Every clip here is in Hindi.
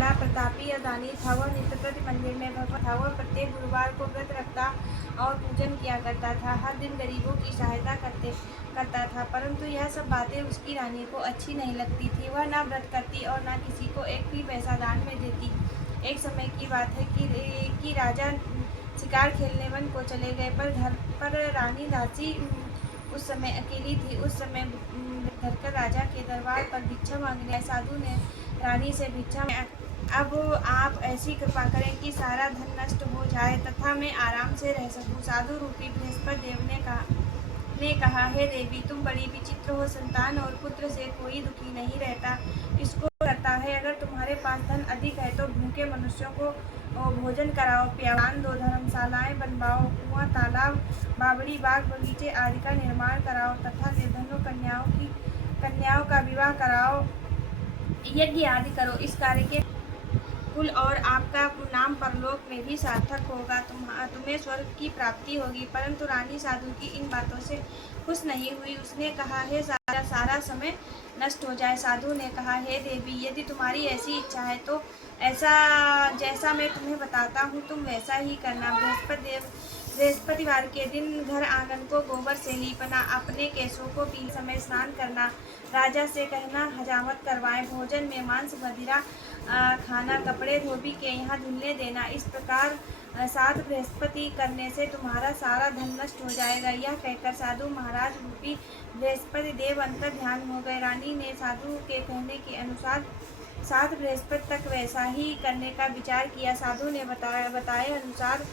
बड़ा प्रतापी और दानी था। वह नित्य प्रति मंदिर में भगवान था। वह प्रत्येक गुरुवार को व्रत रखता और पूजन किया करता था। हर दिन गरीबों की सहायता करता था। परंतु यह सब बातें उसकी रानी को अच्छी नहीं लगती थी। वह ना व्रत करती और ना किसी को एक भी पैसा दान में देती। एक समय की बात है कि राजा शिकार खेलने वन को चले गए, पर घर पर रानी दासी उस समय अकेली थी। उस समय धरकर राजा के दरबार पर भिक्षा मांगने आए। साधु ने रानी से भिक्षा अब आप ऐसी कृपा करें कि सारा धन नष्ट हो जाए तथा मैं आराम से रह सकूं। साधु रूपी बृहस्पति देव ने कहा, हे देवी, तुम बड़ी विचित्र हो। संतान और पुत्र से कोई दुखी नहीं रहता, इसको करता है। अगर तुम्हारे पास धन अधिक है तो भूखे मनुष्यों को भोजन कराओ, प्यावान दो, धर्मशालाएं बनवाओ, कुआं, तालाब, बावड़ी, बाग बगीचे आदि का निर्माण कराओ तथा निर्धनों कन्याओं का विवाह कराओ, यज्ञ आदि करो। इस कार्य के कुल और आपका नाम परलोक में भी सार्थक होगा। तुम्हें स्वर्ग की प्राप्ति होगी। परंतु रानी साधु की इन बातों से खुश नहीं हुई। उसने कहा, हे सारा समय नष्ट हो जाए। साधु ने कहा, हे देवी, यदि तुम्हारी ऐसी इच्छा है तो ऐसा जैसा मैं तुम्हें बताता हूँ तुम वैसा ही करना। बृहस्पतिवार के दिन घर आंगन को गोबर से लीपना, अपने केशों को पीले समय स्नान करना, राजा से कहना हजामत करवाएं, भोजन में मांस मदिरा खाना, कपड़े धोबी के यहाँ धुलने देना। इस प्रकार 7 बृहस्पति करने से तुम्हारा सारा धन नष्ट हो जाएगा। यह कहकर साधु महाराज रूपी बृहस्पति देव अंतर ध्यान हो गए। रानी ने साधु के कहने के अनुसार 7 बृहस्पति तक वैसा ही करने का विचार किया। साधु ने बताए अनुसार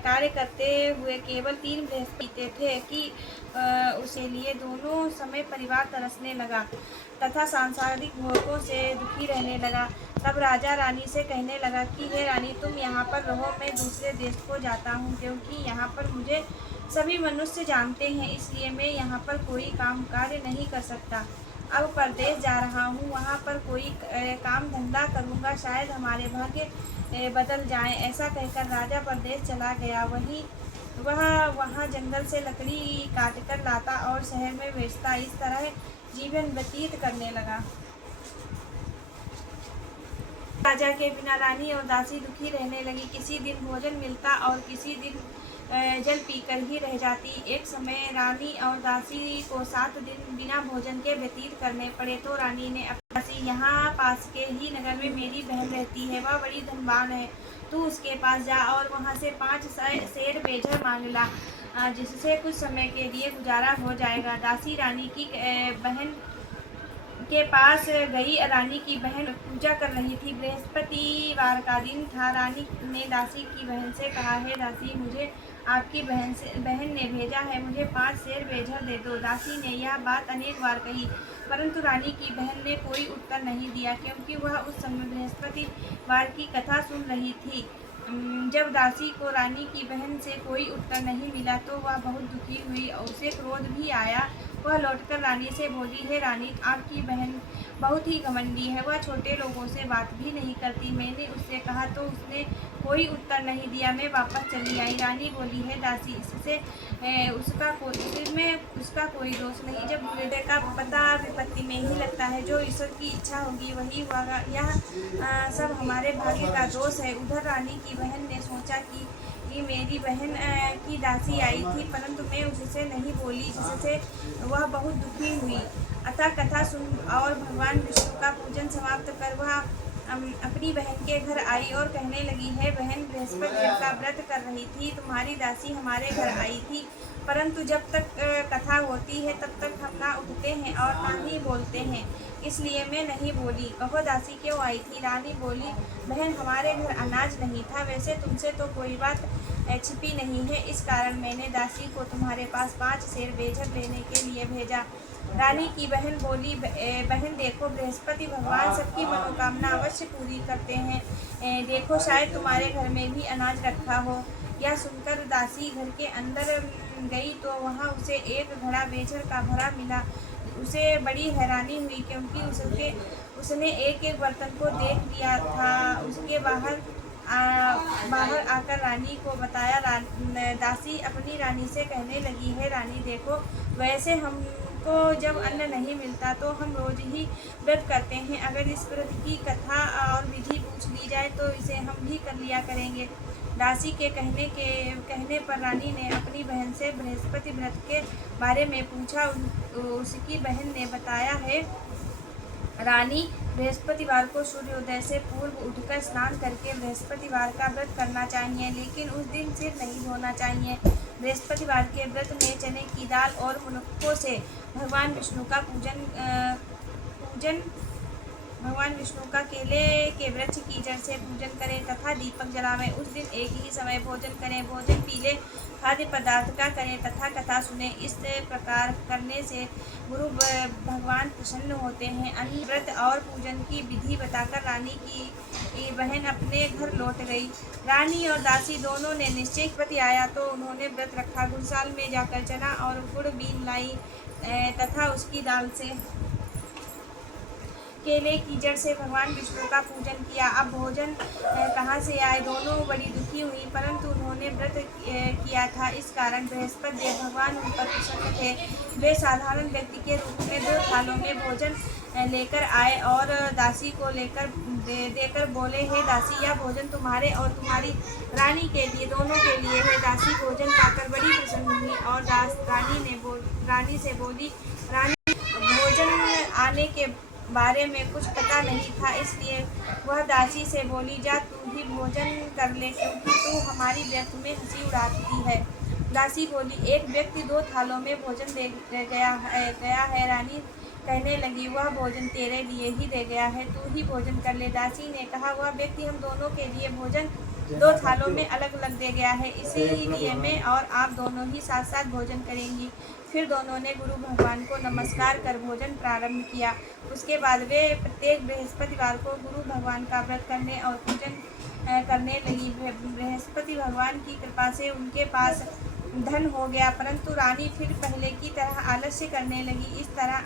कार्य करते हुए केवल 3 बृहस्पति थे कि उसे लिए दोनों समय परिवार तरसने लगा तथा सांसारिक भोगों से दुखी रहने लगा। तब राजा रानी से कहने लगा कि हे रानी, तुम यहाँ पर रहो, मैं दूसरे देश को जाता हूँ, क्योंकि यहाँ पर मुझे सभी मनुष्य जानते हैं, इसलिए मैं यहाँ पर कोई काम कार्य नहीं कर सकता। अब परदेश जा रहा हूँ, वहाँ पर कोई काम धंधा करूँगा, शायद हमारे भाग्य बदल जाएं। ऐसा कहकर राजा परदेश चला गया। वह वहाँ जंगल से लकड़ी काटकर लाता और शहर में बेचता। इस तरह जीवन व्यतीत करने लगा। राजा के बिना रानी और दासी दुखी रहने लगी। किसी दिन भोजन मिलता और किसी दिन जल पीकर ही रह जाती। एक समय रानी और दासी को 7 दिन बिना भोजन के व्यतीत करने पड़े, तो रानी ने अपनी दासी, यहाँ पास के ही नगर में मेरी बहन रहती है, वह बड़ी धनवान है, तू उसके पास जा और वहाँ से 5 सेर बेझर मांग ला, जिससे कुछ समय के लिए गुजारा हो जाएगा। दासी रानी की बहन के पास गई। रानी की बहन पूजा कर रही थी। बृहस्पतिवार का दिन था। रानी ने दासी की बहन से कहा, हे दासी, मुझे आपकी बहन ने भेजा है, मुझे 5 सेर बेझर दे दो। दासी ने यह बात अनेक बार कही, परंतु रानी की बहन ने कोई उत्तर नहीं दिया, क्योंकि वह उस समय बृहस्पतिवार की कथा सुन रही थी। जब दासी को रानी की बहन से कोई उत्तर नहीं मिला तो वह बहुत दुखी हुई और उसे क्रोध भी आया। वह लौटकर रानी से बोली, हे रानी, आपकी बहन बहुत ही घमंडी है, वह छोटे लोगों से बात भी नहीं करती। मैंने उससे कहा तो उसने कोई उत्तर नहीं दिया, मैं वापस चली आई। रानी बोली, है दासी, इसमें उसका कोई दोष नहीं। जब हृदय का पता विपत्ति में ही लगता है, जो ईश्वर की इच्छा होगी वही हुआ। यह सब हमारे भाग्य का दोष है। उधर रानी की बहन ने सोचा कि मेरी बहन की दासी आई थी, परंतु मैं उससे नहीं बोली, जिससे वह बहुत दुखी हुई। अतः कथा सुन और भगवान विष्णु का पूजन समाप्त कर वह अपनी बहन के घर आई और कहने लगी, है बहन, बृहस्पति देव का व्रत कर रही थी, तुम्हारी दासी हमारे घर आई थी, परंतु जब तक कथा होती है तब तक हम ना उठते हैं और ना ही बोलते हैं, इसलिए मैं नहीं बोली। कहो दासी क्यों आई थी? रानी बोली, बहन, हमारे घर अनाज नहीं था। वैसे तुमसे तो कोई बात छिपी नहीं है, इस कारण मैंने दासी को तुम्हारे पास 5 सेर बेझर लेने के लिए भेजा। रानी की बहन बोली, बहन देखो, बृहस्पति भगवान सबकी मनोकामना अवश्य पूरी करते हैं, देखो शायद तुम्हारे घर में भी अनाज रखा हो। यह सुनकर दासी घर के अंदर गई तो वहाँ उसे एक घड़ा बेझर का भरा मिला। उसे बड़ी हैरानी हुई, क्योंकि उसने एक बर्तन को देख लिया था। उसके बाहर आकर रानी को बताया। दासी अपनी रानी से कहने लगी, है रानी देखो, वैसे हमको जब अन्न नहीं मिलता तो हम रोज ही व्रत करते हैं। अगर इस व्रत की कथा और विधि कर लिया करेंगे। दासी के कहने पर रानी ने अपनी बहन से बृहस्पति व्रत के बारे में पूछा। उसकी बहन ने बताया है, रानी, बृहस्पतिवार को सूर्योदय से पूर्व उठकर स्नान करके बृहस्पतिवार का व्रत करना चाहिए, लेकिन उस दिन सिर नहीं धोना चाहिए। बृहस्पतिवार के व्रत में चने की दाल और मुनक्कों से भगवान विष्णु का भगवान विष्णु का केले के वृक्ष की जड़ से पूजन करें तथा दीपक जलावें। उस दिन एक ही समय भोजन करें। भोजन पीले खाद्य पदार्थ का करें तथा कथा सुने। इस प्रकार करने से गुरु भगवान प्रसन्न होते हैं। अन्य व्रत और पूजन की विधि बताकर रानी की बहन अपने घर लौट गई। रानी और दासी दोनों ने निश्चय पति आया तो उन्होंने व्रत रखा। गुड़साल में जाकर चना और गुड़ बीन लाई तथा उसकी दाल से केले की जड़ से भगवान विष्णु का पूजन किया। अब भोजन कहाँ से आए? दोनों बड़ी दुखी हुई, परंतु उन्होंने व्रत किया था, इस कारण बृहस्पति देव भगवान उन पर प्रसन्न थे। वे साधारण व्यक्ति के रूप में 2 थालों में भोजन लेकर आए और दासी को देकर बोले, हे दासी, यह भोजन तुम्हारे और तुम्हारी रानी के लिए, दोनों के लिए है। दासी भोजन पाकर बड़ी प्रसन्न हुई और रानी से बोली, रानी, भोजन आने के बारे में कुछ पता नहीं था, इसलिए वह दासी से बोली, जा तू ही भोजन कर ले, क्योंकि तू हमारी व्यर्थ में हंसी उड़ाती है। दासी बोली, एक व्यक्ति 2 थालों में भोजन दे गया है। रानी कहने लगी, वह भोजन तेरे लिए ही दे गया है, तू ही भोजन कर ले। दासी ने कहा, वह व्यक्ति हम दोनों के लिए भोजन 2 थालों में अलग अलग दे गया है, इसीलिए मैं और आप दोनों ही साथ साथ भोजन करेंगी। फिर दोनों ने गुरु भगवान को नमस्कार कर भोजन प्रारंभ किया। उसके बाद वे प्रत्येक बृहस्पतिवार को गुरु भगवान का व्रत करने और पूजन करने लगी। बृहस्पति भगवान की कृपा से उनके पास धन हो गया, परंतु रानी फिर पहले की तरह आलस्य करने लगी। इस तरह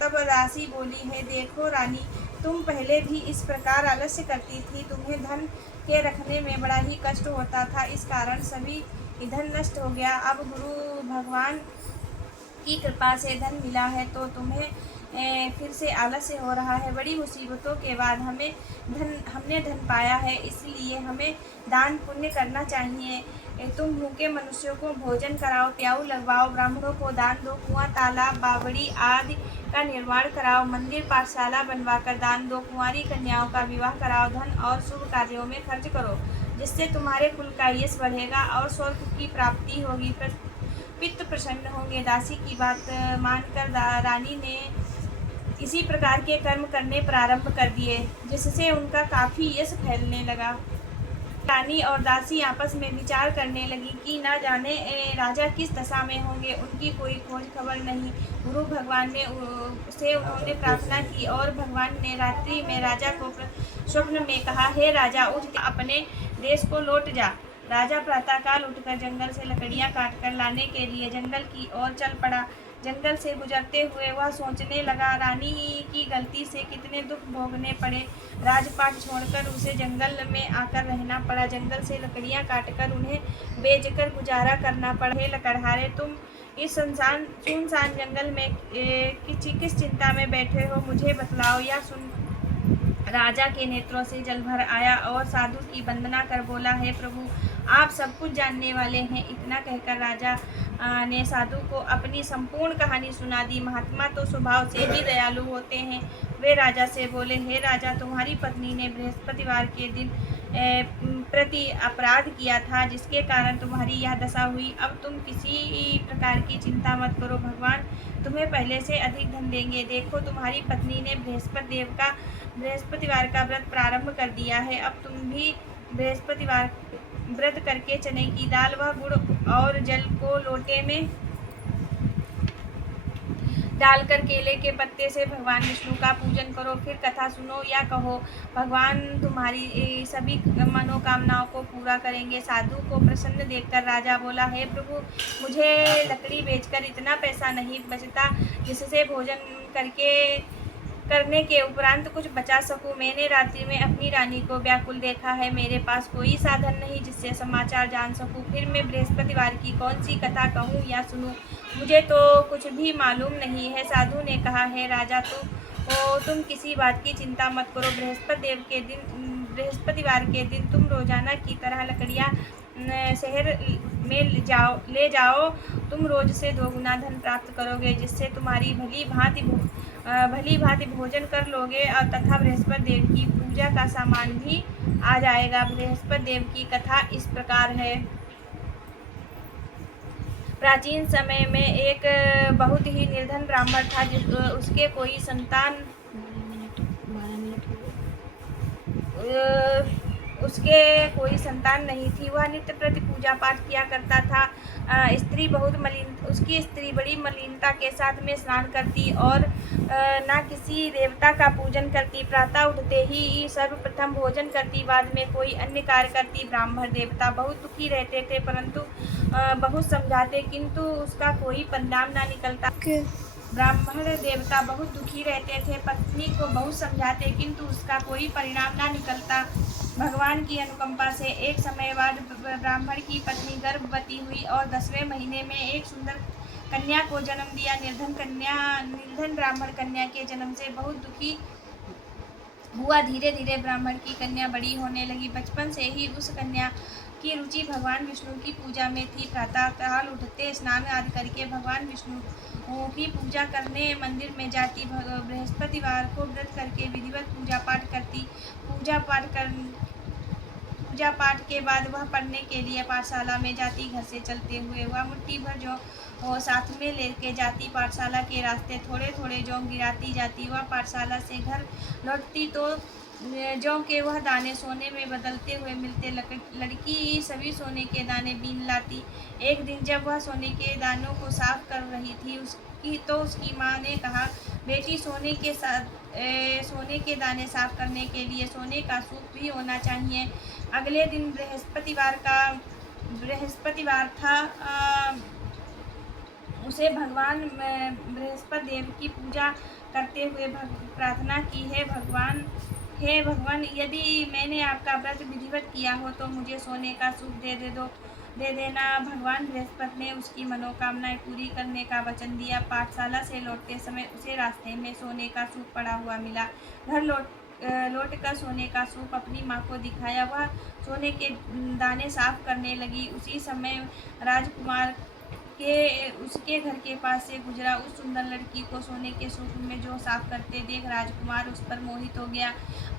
तब दासी बोली, है देखो रानी, तुम पहले भी इस प्रकार आलस्य करती थी, तुम्हें धन के रखने में बड़ा ही कष्ट होता था, इस कारण सभी धन नष्ट हो गया। अब गुरु भगवान की कृपा से धन मिला है तो तुम्हें फिर से आलस्य हो रहा है। बड़ी मुसीबतों के बाद हमने धन पाया है, इसलिए हमें दान पुण्य करना चाहिए। तुम भूखे मनुष्यों को भोजन कराओ, प्याऊ लगवाओ, ब्राह्मणों को दान दो, कुआं, तालाब, बावड़ी आदि का निर्माण कराओ, मंदिर पाठशाला बनवाकर दान दो, कुंवारी कन्याओं का विवाह कराओ, धन और शुभ कार्यों में खर्च करो, जिससे तुम्हारे कुल का यश बढ़ेगा और स्वर्ग की प्राप्ति होगी, पितृ प्रसन्न होंगे। दासी की बात मानकर रानी ने इसी प्रकार के कर्म करने प्रारंभ कर दिए, जिससे उनका काफ़ी यश फैलने लगा। रानी और दासी आपस में विचार करने लगी कि न जाने राजा किस दशा में होंगे, उनकी कोई खोज खबर नहीं। गुरु भगवान से उन्होंने प्रार्थना की और भगवान ने रात्रि में राजा को स्वप्न में कहा, हे राजा, उठ अपने देश को लौट जा। राजा प्रातःकाल उठकर जंगल से लकड़ियां काटकर लाने के लिए जंगल की ओर चल पड़ा। जंगल से गुजरते हुए वह सोचने लगा, रानी की गलती से कितने दुख भोगने पड़े। राजपाट छोड़कर उसे जंगल में आकर रहना पड़ा। जंगल से लकड़ियां काटकर उन्हें बेचकर गुजारा करना पड़ा। हे लकड़हारे, तुम इस सुनसान जंगल में किस चिंता में बैठे हो, मुझे बतलाओ। या सुन राजा के नेत्रों से जल भर आया और साधु की वंदना कर बोला, हे प्रभु, आप सब कुछ जानने वाले हैं। इतना कहकर राजा ने साधु को अपनी संपूर्ण कहानी सुना दी। महात्मा तो स्वभाव से ही दयालु होते हैं। वे राजा से बोले, हे राजा, तुम्हारी पत्नी ने बृहस्पतिवार के दिन प्रति अपराध किया था, जिसके कारण तुम्हारी यह दशा हुई। अब तुम किसी प्रकार की चिंता मत करो, भगवान तुम्हें पहले से अधिक धन देंगे। देखो, तुम्हारी पत्नी ने बृहस्पतिवार का व्रत प्रारंभ कर दिया है। अब तुम भी बृहस्पतिवार व्रत करके चने की दाल व गुड़ और जल को लोटे में डालकर केले के पत्ते से भगवान विष्णु का पूजन करो। फिर कथा सुनो या कहो, भगवान तुम्हारी सभी मनोकामनाओं को पूरा करेंगे। साधु को प्रसन्न देखकर राजा बोला, हे प्रभु, मुझे लकड़ी बेचकर इतना पैसा नहीं बचता जिससे भोजन करने के उपरांत कुछ बचा सकूं। मैंने रात्रि में अपनी रानी को व्याकुल देखा है। मेरे पास कोई साधन नहीं जिससे समाचार जान सकूं। फिर मैं बृहस्पतिवार की कौन सी कथा कहूं या सुनूं, मुझे तो कुछ भी मालूम नहीं है। साधु ने कहा, है राजा, तुम किसी बात की चिंता मत करो। बृहस्पति देव बृहस्पतिवार के दिन तुम रोजाना की तरह लकड़ियाँ शहर में ले जाओ। तुम रोज से 2 गुना धन प्राप्त करोगे, जिससे तुम्हारी भली भांति भोजन कर लोगे और तथा बृहस्पति देव की पूजा का सामान भी आ जाएगा। बृहस्पति देव की कथा इस प्रकार है। प्राचीन समय में एक बहुत ही निर्धन ब्राह्मण था। उसके कोई संतान उसके कोई संतान नहीं थी। वह नित्य प्रति पूजा पाठ किया करता था। उसकी स्त्री बड़ी मलिनता के साथ में स्नान करती और न किसी देवता का पूजन करती। प्रातः उठते ही सर्वप्रथम भोजन करती, बाद में कोई अन्य कार्य करती। ब्राह्मण देवता बहुत दुखी रहते थे, परंतु बहुत समझाते किंतु उसका कोई परिणाम न निकलता। ब्राह्मण देवता बहुत दुखी रहते थे, पत्नी को बहुत समझाते किंतु उसका कोई परिणाम न निकलता। भगवान की अनुकंपा से एक समय बाद ब्राह्मण की पत्नी गर्भवती हुई और 10वें महीने में एक सुंदर कन्या को जन्म दिया। निर्धन ब्राह्मण कन्या के जन्म से बहुत दुखी हुआ। धीरे धीरे ब्राह्मण की कन्या बड़ी होने लगी। बचपन से ही उस कन्या की रुचि भगवान विष्णु की पूजा में थी। प्रातः काल उठते स्नान आदि करके भगवान विष्णु की पूजा करने मंदिर में जाती। बृहस्पतिवार को व्रत करके विधिवत पूजा पाठ करती। पूजा पाठ के बाद वह पढ़ने के लिए पाठशाला में जाती। घर से चलते हुए वह मुट्ठी भर जौ साथ में लेके जाती। पाठशाला के रास्ते थोड़े थोड़े जौ गिराती जाती। वह पाठशाला से घर लौटती तो जौ के वह दाने सोने में बदलते हुए मिलते। लड़की सभी सोने के दाने बीन लाती। एक दिन जब वह सोने के दानों को साफ कर रही थी उसकी माँ ने कहा, बेटी, सोने के दाने साफ करने के लिए सोने का सूप भी होना चाहिए। अगले दिन बृहस्पतिवार था। उसे भगवान बृहस्पति देव की पूजा करते हुए प्रार्थना की, हे भगवान, यदि मैंने आपका व्रत विधिवत किया हो तो मुझे सोने का सूप दे देना। भगवान बृहस्पति ने उसकी मनोकामनाएं पूरी करने का वचन दिया। पाठशाला से लौटते समय उसे रास्ते में सोने का सूप पड़ा हुआ मिला। घर लौटकर सोने का सूप अपनी माँ को दिखाया। वह सोने के दाने साफ करने लगी। उसी समय राजकुमार उसके घर के पास से गुजरा। उस सुंदर लड़की को सोने के सूप में जो साफ करते देख राजकुमार उस पर मोहित हो गया।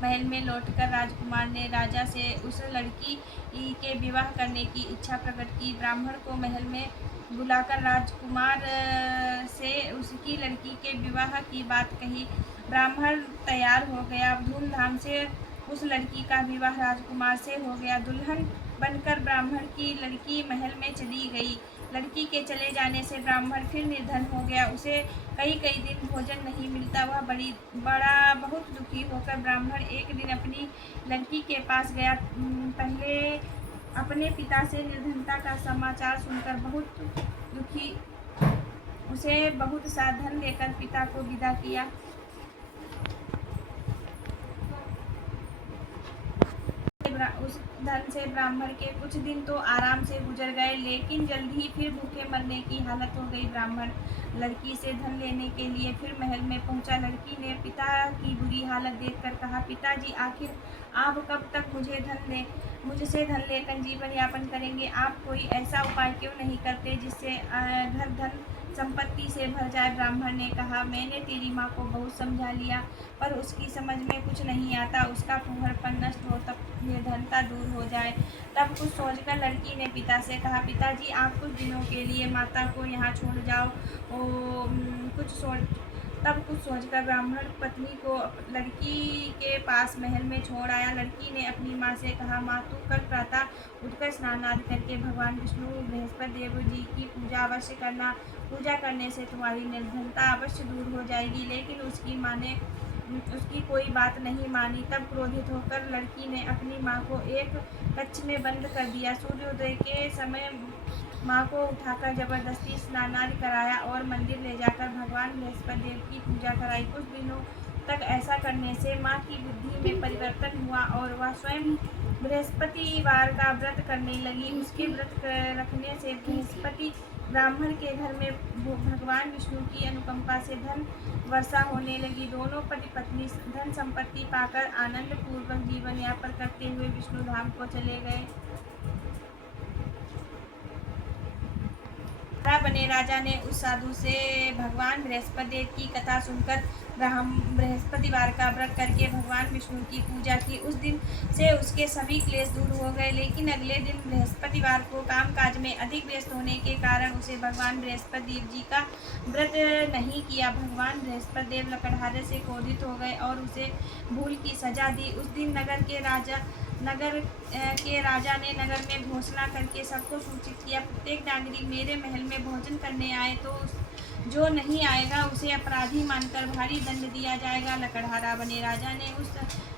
महल में लौटकर राजकुमार ने राजा से उस लड़की के विवाह करने की इच्छा प्रकट की। ब्राह्मण को महल में बुलाकर राजकुमार से उसकी लड़की के विवाह की बात कही। ब्राह्मण तैयार हो गया। धूमधाम से उस लड़की का विवाह राजकुमार से हो गया। दुल्हन बनकर ब्राह्मण की लड़की महल में चली गई। लड़की के चले जाने से ब्राह्मण फिर निर्धन हो गया। उसे कई दिन भोजन नहीं मिलता। वह बहुत दुखी होकर ब्राह्मण एक दिन अपनी लड़की के पास गया। पहले अपने पिता से निर्धनता का समाचार सुनकर बहुत दुखी उसे बहुत सा धन देकर पिता को विदा किया। उस धन से ब्राह्मण के कुछ दिन तो आराम से गुजर गए, लेकिन जल्द ही फिर भूखे मरने की हालत हो गई। ब्राह्मण लड़की से धन लेने के लिए फिर महल में पहुंचा। लड़की ने पिता की बुरी हालत देखकर कहा, पिताजी, आखिर आप कब तक मुझसे धन लेकर जीवन यापन करेंगे? आप कोई ऐसा उपाय क्यों नहीं करते जिससे घर धन संपत्ति से भर जाए? ब्राह्मण ने कहा, मैंने तेरी माँ को बहुत समझा लिया, पर उसकी समझ में कुछ नहीं आता। उसका फूहड़पन नष्ट हो तब निर्धनता दूर हो जाए। तब कुछ सोचकर लड़की ने पिता से कहा, पिताजी, आप कुछ दिनों के लिए माता को यहाँ छोड़ जाओ। तब कुछ सोचकर ब्राह्मण पत्नी को लड़की के पास महल में छोड़ आया। लड़की ने अपनी माँ से कहा, माँ, तू कल प्रातः उठकर स्नान आदि करके भगवान विष्णु बृहस्पति देव जी की पूजा अवश्य करना। पूजा करने से तुम्हारी निर्धनता अवश्य दूर हो जाएगी। लेकिन उसकी माँ ने उसकी कोई बात नहीं मानी। तब क्रोधित होकर लड़की ने अपनी माँ को एक कक्ष में बंद कर दिया। सूर्योदय के समय माँ को उठाकर जबरदस्ती स्नान आदि कराया और मंदिर ले जाकर भगवान बृहस्पति देव की पूजा कराई। कुछ दिनों तक ऐसा करने से माँ की बुद्धि में परिवर्तन हुआ और वह स्वयं बृहस्पतिवार का व्रत करने लगी। उसके व्रत रखने से बृहस्पति ब्राह्मण के घर में भगवान विष्णु की अनुकंपा से धन वर्षा होने लगी। दोनों पति पत्नी धन संपत्ति पाकर आनंद पूर्वक जीवन यापन करते हुए विष्णु धाम को चले गए। बने राजा ने उस साधु से भगवान बृहस्पति की कथा सुनकर बृहस्पतिवार का व्रत करके भगवान विष्णु की पूजा की। उस दिन से उसके सभी क्लेश दूर हो गए। लेकिन अगले दिन बृहस्पतिवार को कामकाज में अधिक व्यस्त होने के कारण उसे भगवान बृहस्पति देव जी का व्रत नहीं किया। भगवान बृहस्पति देव लकड़हारे से क्रोधित हो गए और उसे भूल की सजा दी। उस दिन नगर के राजा ने नगर में घोषणा करके सबको सूचित किया, प्रत्येक नागरिक मेरे महल में भोजन करने आए तो जो नहीं आएगा उसे अपराधी मानकर भारी दंड दिया जाएगा। लकड़हारा बने राजा ने उस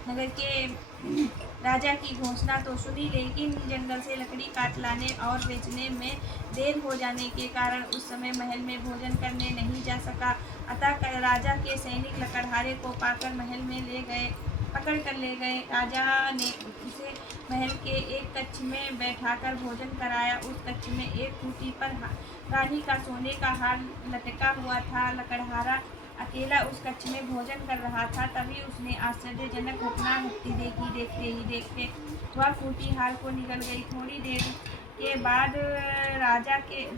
नगर के राजा की घोषणा तो सुनी, लेकिन जंगल से लकड़ी काट लाने और बेचने में देर हो जाने के कारण उस समय महल में भोजन करने नहीं जा सका। अतः राजा के सैनिक लकड़हारे को पकड़ कर ले गए। राजा ने उसे महल के एक कक्ष में बैठाकर भोजन कराया। उस कक्ष में एक खूंटी पर रानी का सोने का हार लटका हुआ था। लकड़हारा अकेला उस कक्ष में भोजन कर रहा था। तभी उसने आश्चर्यजनक घटना घटती देखी। देखते वह खूंटी हार को निकल गई। थोड़ी देर के बाद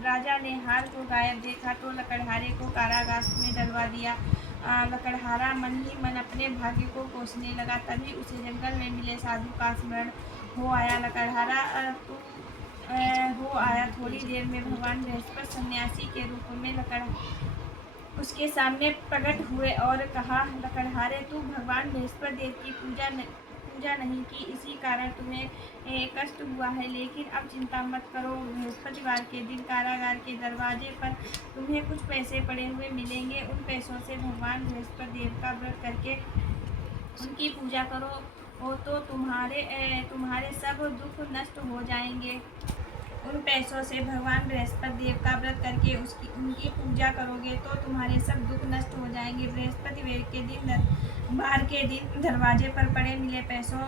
राजा ने हार को गायब देखा तो लकड़हारे को कारागार में डलवा दिया। लकड़हारा मन ही मन अपने भाग्य को कोसने लगा। तभी उसे जंगल में मिले साधु का स्मरण हो आया। लकड़हारा हो आया। थोड़ी देर में भगवान बृहस्पति सन्यासी के रूप में उसके सामने प्रकट हुए और कहा, लकड़हारे तू भगवान बृहस्पति देव की पूजा नहीं की, इसी कारण तुम्हें कष्ट हुआ है। लेकिन अब चिंता मत करो, बृहस्पतिवार के दिन कारागार के दरवाजे पर तुम्हें कुछ पैसे पड़े हुए मिलेंगे। उन पैसों से भगवान बृहस्पति देव का व्रत करके उनकी पूजा करो तो तुम्हारे सब दुख नष्ट हो जाएंगे। उन पैसों से भगवान बृहस्पति देव का व्रत करके उनकी पूजा करोगे तो तुम्हारे सब दुख नष्ट हो जाएंगे। बृहस्पतिवार के दिन दरवाजे पर पड़े मिले पैसों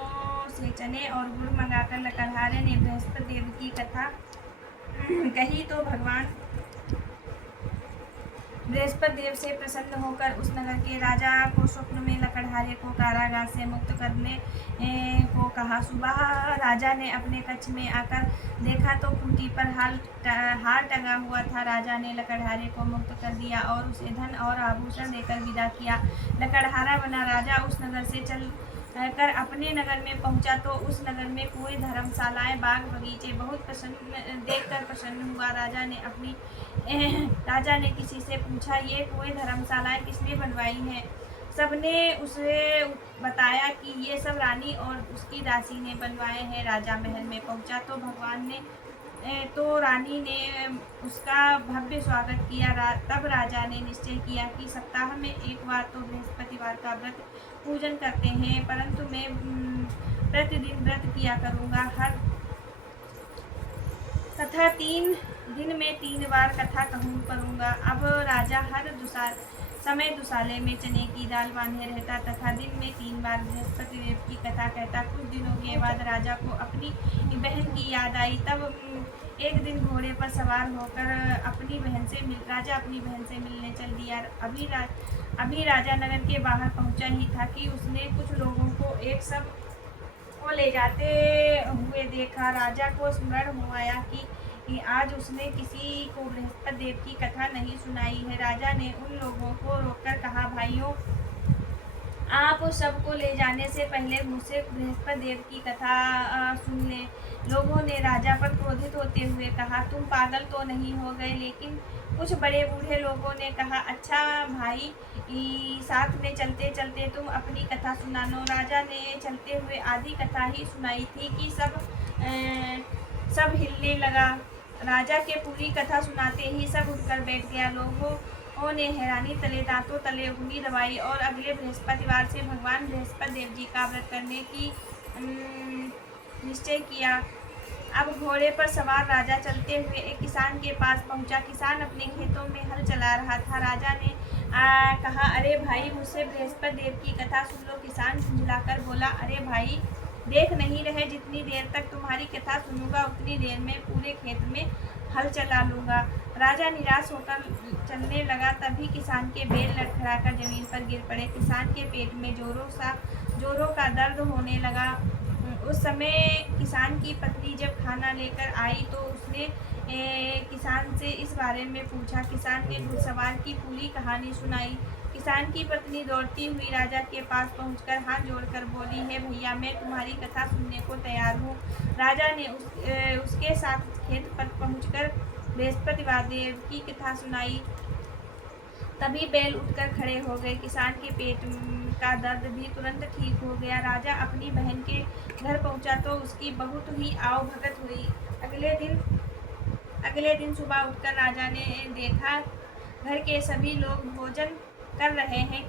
से चने और गुड़ मंगाकर लकड़हारे ने बृहस्पति देव की कथा कही तो भगवान बृहस्पति देव से प्रसन्न होकर उस नगर के राजा को स्वप्न में लकड़हारे को कारागार से मुक्त करने को कहा। सुबह राजा ने अपने कक्ष में आकर देखा तो खूंटी पर हार टंगा हुआ था। राजा ने लकड़हारे को मुक्त कर दिया और उसे धन और आभूषण देकर विदा किया। लकड़हारा बना राजा उस नगर से चल कर अपने नगर में पहुंचा तो उस नगर में कुएं, धर्मशालाएं, बाग बगीचे बहुत देखकर प्रसन्न हुआ। राजा ने किसी से पूछा, ये कुएं धर्मशालाएं किसने बनवाई हैं? सबने उसे बताया कि ये सब रानी और उसकी दासी ने बनवाए हैं। राजा महल में पहुंचा तो रानी ने उसका भव्य स्वागत किया। तब राजा ने निश्चय किया कि सप्ताह में एक बार तो बृहस्पतिवार का व्रत पूजन करते हैं, परंतु मैं प्रतिदिन व्रत किया करूँगा। हर तथा 3 दिन में 3 बार कथा करूँगा। अब राजा हर समय दुसाले में चने की दाल बांधे रहता तथा दिन में 3 बार बृहस्पति देव की कथा कहता। कुछ दिनों के बाद राजा को अपनी बहन की याद आई। तब एक दिन घोड़े पर सवार होकर राजा अपनी बहन से मिलने चल दिया। अभी राजा नगर के बाहर पहुंचा ही था कि उसने कुछ लोगों को एक सब को ले जाते हुए देखा। राजा को स्मरण हो आया कि आज उसने किसी को बृहस्पति देव की कथा नहीं सुनाई है। राजा ने उन लोगों को रोककर कहा, भाइयों, आप सबको ले जाने से पहले मुझसे बृहस्पति देव की कथा सुन लें। लोगों ने राजा पर क्रोधित होते हुए कहा, तुम पागल तो नहीं हो गए? लेकिन कुछ बड़े बूढ़े लोगों ने कहा, अच्छा भाई, साथ में चलते चलते तुम अपनी कथा सुना लो। राजा ने चलते हुए आधी कथा ही सुनाई थी कि सब हिलने लगा। राजा के पूरी कथा सुनाते ही सब उठकर बैठ गया। लोगों ने हैरानी तले दांतों तले उंगली दबाई और अगले बृहस्पतिवार से भगवान बृहस्पति देव जी का व्रत करने की निश्चय किया। अब घोड़े पर सवार राजा चलते हुए एक किसान के पास पहुंचा। किसान अपने खेतों में हल चला रहा था। राजा ने कहा, अरे भाई, मुझसे बृहस्पति देव की कथा सुन लो। किसान झुंझलाकर बोला, अरे भाई, देख नहीं रहे, जितनी देर तक तुम्हारी कथा सुनूंगा उतनी देर में पूरे खेत में हल चला लूँगा। राजा निराश होकर चलने लगा, तभी किसान के बैल लड़खड़ाकर जमीन पर गिर पड़े। किसान के पेट में जोरों का दर्द होने लगा। उस समय किसान की पत्नी जब खाना लेकर आई तो उसने किसान से इस बारे में पूछा। किसान ने घुड़सवार की पूरी कहानी सुनाई। किसान की पत्नी दौड़ती हुई राजा के पास पहुंचकर हाथ जोड़कर बोली, है भैया, मैं तुम्हारी कथा सुनने को तैयार हूँ। राजा ने उसके साथ खेत पर पहुंचकर बृहस्पतिवार देव की कथा सुनाई। तभी बैल उठकर खड़े हो गए। किसान के पेट का दर्द भी तुरंत ठीक हो गया। राजा अपनी बहन के घर पहुंचा तो उसकी बहुत ही आवभगत हुई। अगले दिन सुबह उठकर राजा ने देखा, घर के सभी लोग भोजन कर रहे हैं।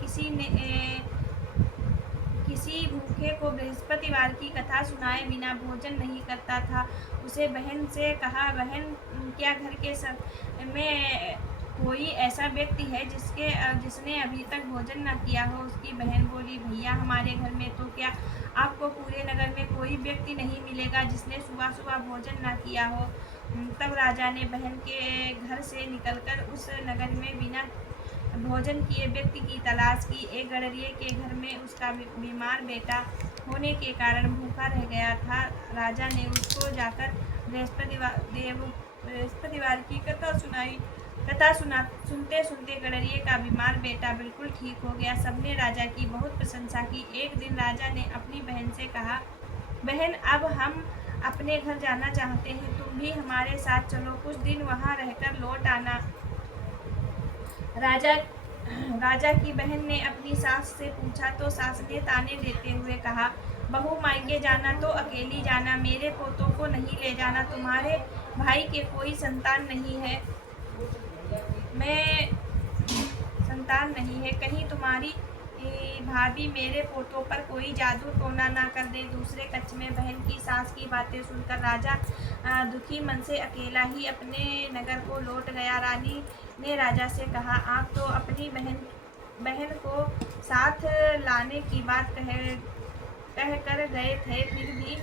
किसी भूखे को बृहस्पतिवार की कथा सुनाए बिना भोजन नहीं करता था। उसे बहन से कहा, बहन, क्या घर के सब में कोई ऐसा व्यक्ति है जिसने अभी तक भोजन न किया हो? उसकी बहन बोली, भैया, हमारे घर में तो क्या आपको पूरे नगर में कोई व्यक्ति नहीं मिलेगा जिसने सुबह सुबह भोजन न किया हो। तब राजा ने बहन के घर से निकलकर उस नगर में बिना भोजन किए व्यक्ति की तलाश की। एक गडरिये के घर में उसका बीमार बेटा होने के कारण भूखा रह गया था। राजा ने उसको जाकर बृहस्पतिवार की कथा सुनाई। सुनते सुनते गडरिये का बीमार बेटा बिल्कुल ठीक हो गया। सबने राजा की बहुत प्रशंसा की। एक दिन राजा ने अपनी बहन से कहा, बहन, अब हम अपने घर जाना चाहते हैं, तुम भी हमारे साथ चलो, कुछ दिन वहाँ रहकर लौट आना। राजा की बहन ने अपनी सास से पूछा तो सास ने ताने देते हुए कहा, बहू, मायके जाना तो अकेली जाना, मेरे पोतों को नहीं ले जाना। तुम्हारे भाई के कोई संतान नहीं है, कहीं तुम्हारी भाभी मेरे पोतों पर कोई जादू टोना ना कर दे। दूसरे कक्ष में बहन की सास की बातें सुनकर राजा दुखी मन से अकेला ही अपने नगर को लौट गया। रानी ने राजा से कहा, आप तो अपनी बहन को साथ लाने की बात कह कर गए थे, फिर भी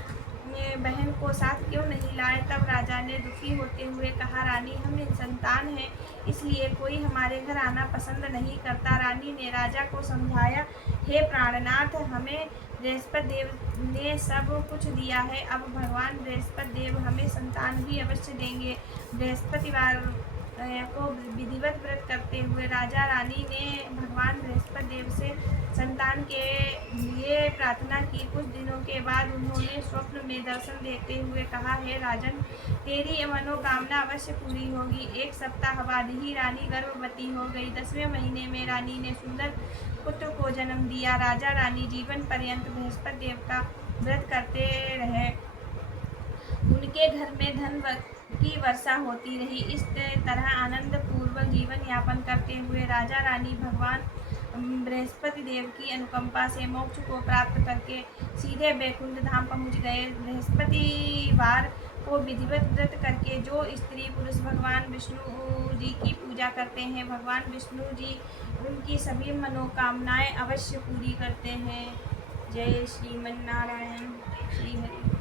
बहन को साथ क्यों नहीं लाए? तब राजा ने दुखी होते हुए कहा, रानी, हम निसंतान हैं, इसलिए कोई हमारे घर आना पसंद नहीं करता। रानी ने राजा को समझाया, हे प्राणनाथ, हमें बृहस्पति देव ने सब कुछ दिया है, अब भगवान बृहस्पति देव हमें संतान भी अवश्य देंगे। बृहस्पतिवार को विधिवत व्रत करते हुए राजा रानी ने भगवान बृहस्पति देव से संतान के लिए प्रार्थना की। कुछ दिनों के बाद उन्होंने स्वप्न में दर्शन देते हुए कहा, हे राजन, तेरी मनोकामना अवश्य पूरी होगी। एक सप्ताह बाद ही रानी गर्भवती हो गई। 10वें महीने में रानी ने सुंदर पुत्र को जन्म दिया। राजा रानी जीवन पर्यंत बृहस्पति देव का व्रत करते रहे। उनके घर में धन की वर्षा होती रही। इस तरह आनंद पूर्वक जीवन यापन करते हुए राजा रानी भगवान बृहस्पति देव की अनुकंपा से मोक्ष को प्राप्त करके सीधे बैकुंठ धाम पहुँच गए। बृहस्पतिवार को विधिवत व्रत करके जो स्त्री पुरुष भगवान विष्णु जी की पूजा करते हैं, भगवान विष्णु जी उनकी सभी मनोकामनाएं अवश्य पूरी करते हैं। जय श्रीमन्नारायण। श्री हरि।